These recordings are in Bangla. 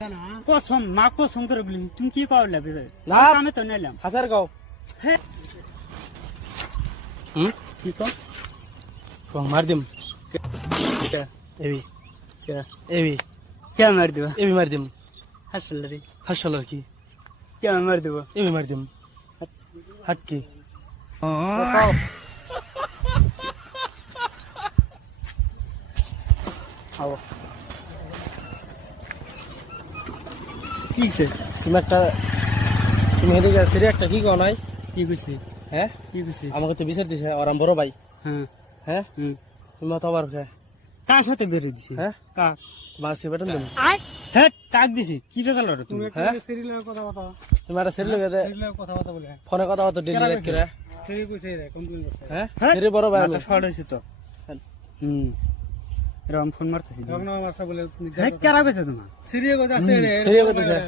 কসম মা কসম করে বলি তুমি কি কও লাগবে না আমি তো নিলাম হাজার গাও কি কও কম মার দিম এবি এবি কে মার দিব এবি মার দিম হাসল রে হাসল আর কি কে মার দিব এবি মার দিম হাট কি আও কি সে তুমি একটা তুমি হেঁটে গেছে একটা কি কও নাই কি কইছি হ্যাঁ কি কইছি আমাকে তো বিচার দিছে আর বড় ভাই হ্যাঁ হ্যাঁ তুমি তো আবার কে কার সাথে বের দিছি হ্যাঁ কাক বাসে বেতন দিন হ্যাঁ কাক দিছি কি বেকাল রে তুমি হ্যাঁ সিরিয়ালের কথা কথা তুমি একটা সেরি লগে সিরিয়ালের কথা কথা বলে ফোনে কথা বলতো ডেলি রাত করে সিরি কইছে রে কমপ্লেইন করছে হ্যাঁ সেরি বড় ভাই আমি শর্ট হইছে তো এরকম ফোন মারতেছি তখন আমার সব বলে হ্যাঁ কেরা কইছে তোমার সিরিয়াল কথা আছে রে সিরিয়াল কথা আছে।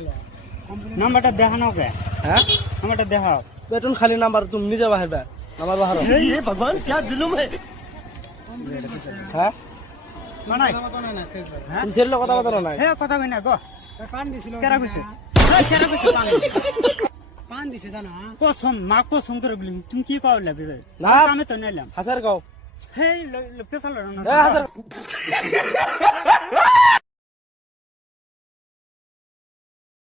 নাম্বারটা দেখানো কে হ্যাঁ নাম্বারটা দেখাও বেতন খালি নাম্বার তুমি নিজে বাহিরবা আমার বাহার ये भगवान क्या जुल्म है হ্যাঁ মানাই কথা না শেষ ভাই তুমি সেরি কথা বলতো না হে কথা কই না গো পান দিছিল কেরা কইছে হ্যাঁ কেরা কইছে পান দিছে জানা কসম মা কসম করে বলি তুমি কি কও লাগবে না আমি তো নিলাম হাজার গাও হে পেছাল হাজার